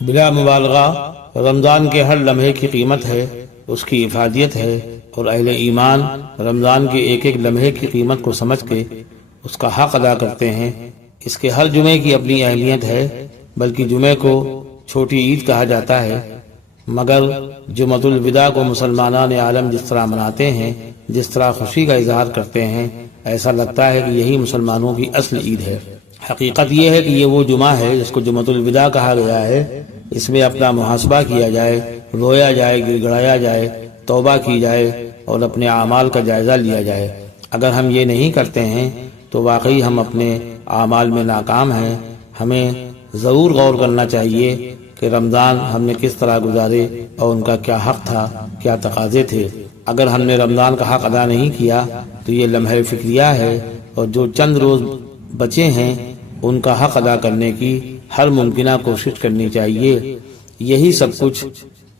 بلا مبالغہ رمضان کے ہر لمحے کی قیمت ہے، اس کی افادیت ہے، اور اہل ایمان رمضان کے ایک ایک لمحے کی قیمت کو سمجھ کے اس کا حق ادا کرتے ہیں۔ اس کے ہر جمعے کی اپنی اہمیت ہے، بلکہ جمعے کو چھوٹی عید کہا جاتا ہے، مگر جمعۃ الوداع کو مسلمانان عالم جس طرح مناتے ہیں، جس طرح خوشی کا اظہار کرتے ہیں، ایسا لگتا ہے کہ یہی مسلمانوں کی اصل عید ہے۔ حقیقت یہ ہے کہ یہ وہ جمعہ ہے جس کو جمعۃ الوداع کہا گیا ہے۔ اس میں اپنا محاسبہ کیا جائے، رویا جائے، گڑ گڑایا جائے، توبہ کی جائے اور اپنے اعمال کا جائزہ لیا جائے۔ اگر ہم یہ نہیں کرتے ہیں تو واقعی ہم اپنے اعمال میں ناکام ہیں۔ ہمیں ضرور غور کرنا چاہیے کہ رمضان ہم نے کس طرح گزارے اور ان کا کیا حق تھا، کیا تقاضے تھے۔ اگر ہم نے رمضان کا حق ادا نہیں کیا تو یہ لمحہ فکریہ ہے، اور جو چند روز بچے ہیں ان کا حق ادا کرنے کی ہر ممکنہ کوشش کرنی چاہیے۔ یہی سب کچھ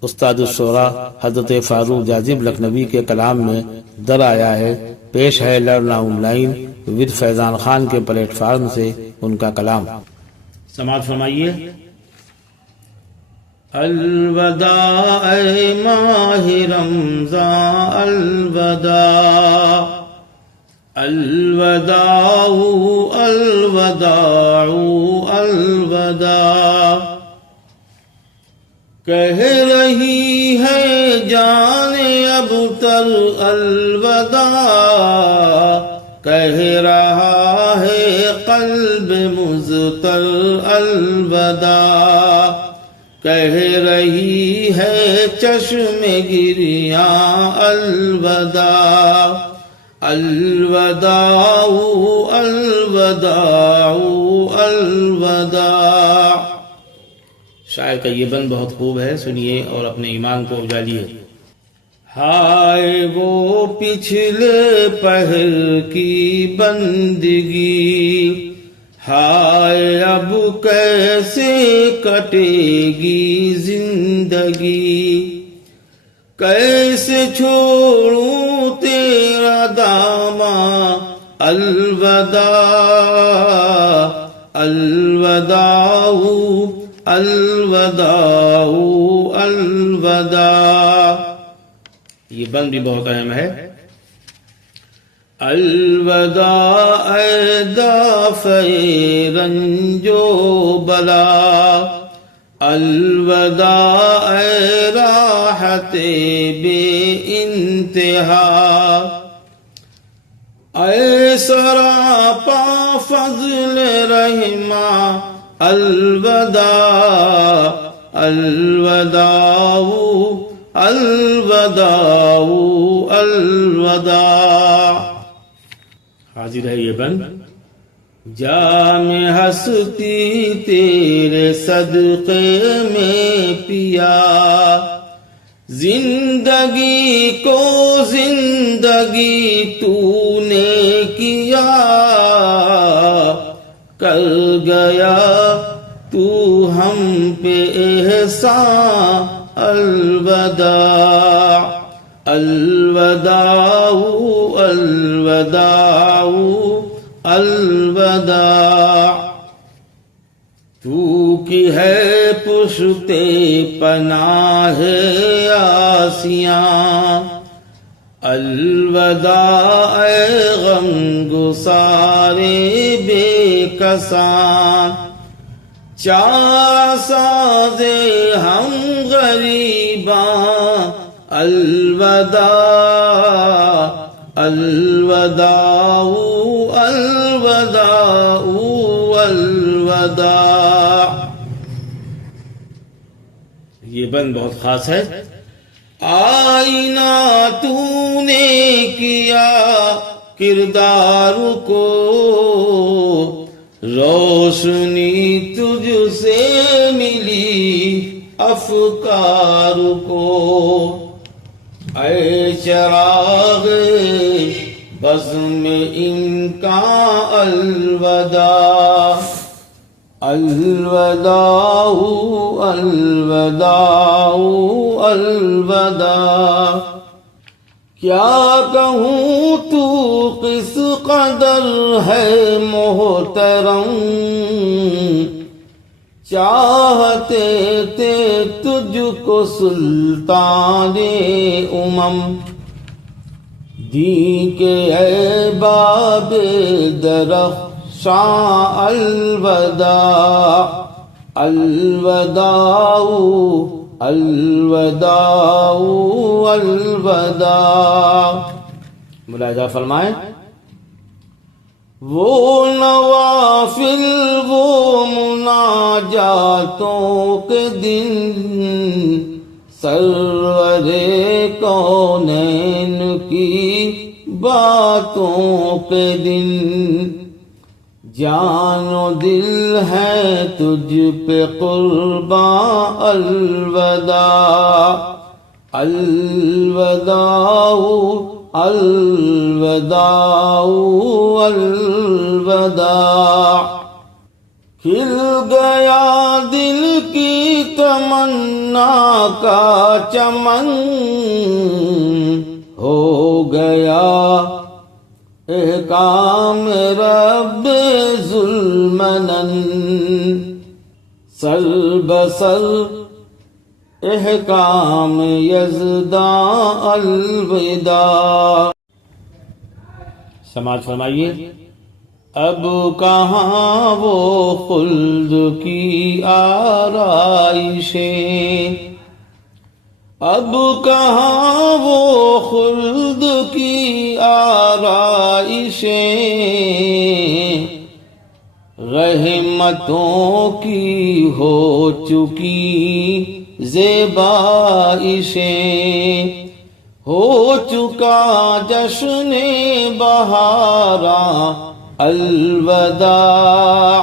استاد الشورا حضرت فاروق جاذب لکھنوی کے کلام میں در آیا ہے۔ پیش ہے لرنا آن لائن ود فیضان خان کے پلیٹ فارم سے ان کا کلام، سماعت فرمائیے۔ الوداع اے ماہ رمضان الوداع، الوداع الوداع الوداع، کہہ رہی ہے جان ابتر الوداع، کہہ رہا ہے قلب مضطر الوداع، کہہ رہی ہے چشم گریاں الوداع، الوداع الوداع الوداع۔ شاعر کا یہ بند بہت خوب ہے، سنیے اور اپنے ایمان کو اجالیے۔ ہائے وہ پچھلے پہر کی بندگی، ہائے اب کیسے کٹے گی زندگی، کیسے چھوڑوں تیرا داماں الوداع، الوداع الوداع الوداع۔ یہ بند بھی بہت اہم ہے۔ الوداع اے دافع رنج و بلا، الوداع اے راحت بے انتہا، اے سراپا فضل رحماں الوداع، الوداع الوداع الوداع۔ حاضر ہے یہ بند۔ جام ہستی تیرے صدقے میں پیا، زندگی کو زندگی تو نے کیا، کر گیا تو ہم پہ احسان الوداع، الوداع الوداع الوداع۔ تو کی ہے پشت پناہ آسیاں، الوداع اے غم گسارے بے کساں، چار ساز ہم غریباں الوداع، الوداع الوداع الوداع۔ یہ بند بہت خاص ہے۔ آئینہ تو نے کیا کردار کو، روشنی تجھ سے ملی افکار کو، اے چراغ بزم امکان الوداع، الوداع الوداع الوداع۔ کیا کہوں تو کس قدر ہے محترم، چاہتے تھے تجھ کو سلطان دی کے اے باب درخشاں الوداع الوداع الوداع الوداع. ملاحظہ فرمائیں وہ نوافل وہ مناجاتوں کے دن سرور کونین کی باتوں کے دن جان و دل ہے تجھ پہ قرباں الوداع الوداع الوداع الوداع. کھل گیا دل کی تمنا کا چمن ہو گیا احکام رب ذوالمنن سر بسر احکام یزداں الوداع. سماعت فرمائیے. اب کہاں وہ خلد کی آرائشیں اب کہاں وہ خلد کی آرائشیں رحمتوں کی ہو چکی زیبائشیں ہو چکا جشن بہاراں الوداع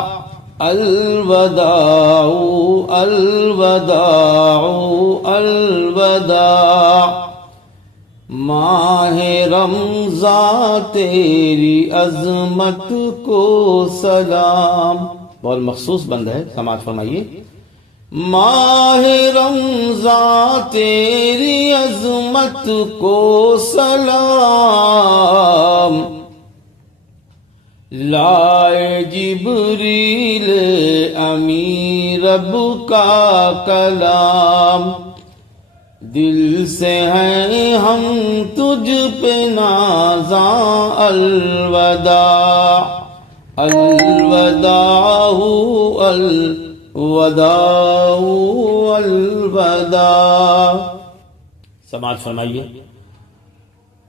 الوداع الوداع الوداع. ماہ رمضان تیری عظمت کو سلام. بہت مخصوص بند ہے، سماعت فرمائیے. ماہ رمضان تیری عظمت کو سلام لائے جبریل امین رب کا کلام. دل سے ہیں ہم تجھ پہ نازاں الوداع الوداع الوداع الوداع. سماعت فرمائیے.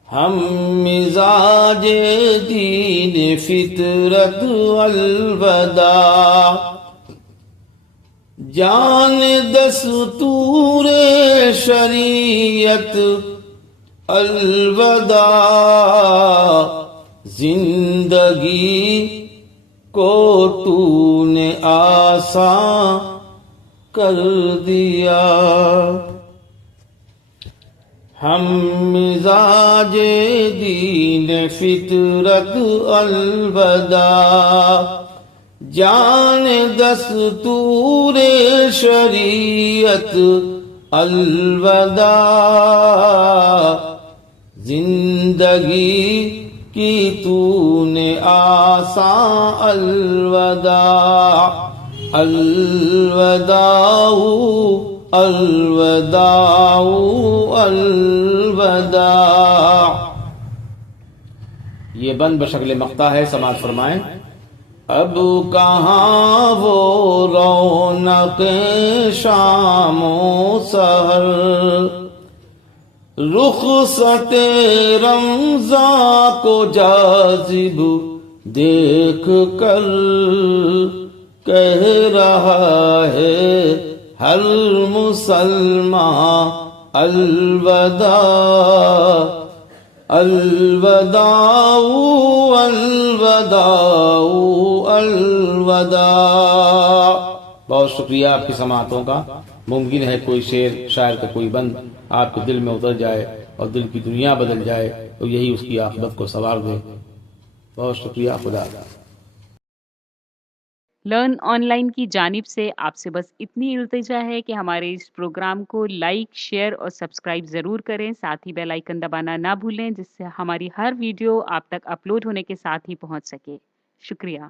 ہم مزاج دین فطرت الوداع جان دستور شریعت الوداع. زندگی کو تو نے آسان کر دیا. ہم مزاج دین فطرت الوداع جان دستور شریعت الوداع. زندگی کی تو نے آسان الوداع الوداع الوداع الوداع. یہ بند بشکل مقطع ہے، سماعت فرمائیں. اب کہاں وہ رونق شام و سحر رخصت رمضان کو جاذب دیکھ کر کہہ رہا ہے ہر مسلمان الوداع الوداع الوداع الوداع. بہت شکریہ آپ کی سماعتوں کا. ممکن ہے کوئی شعر شاعر کا کوئی بند آپ کے دل میں اتر جائے اور دل کی دنیا بدل جائے تو یہی اس کی عاقبت کو سنوار دے. بہت شکریہ. خدا حافظ. لرن آن لائن کی جانب سے آپ سے بس اتنی التجا ہے کہ ہمارے اس پروگرام کو لائک، شیئر اور سبسکرائب ضرور کریں. ساتھ ہی بیل آئیکن دبانا نہ بھولیں جس سے ہماری ہر ویڈیو آپ تک اپلوڈ ہونے کے ساتھ ہی پہنچ سکے. شکریہ.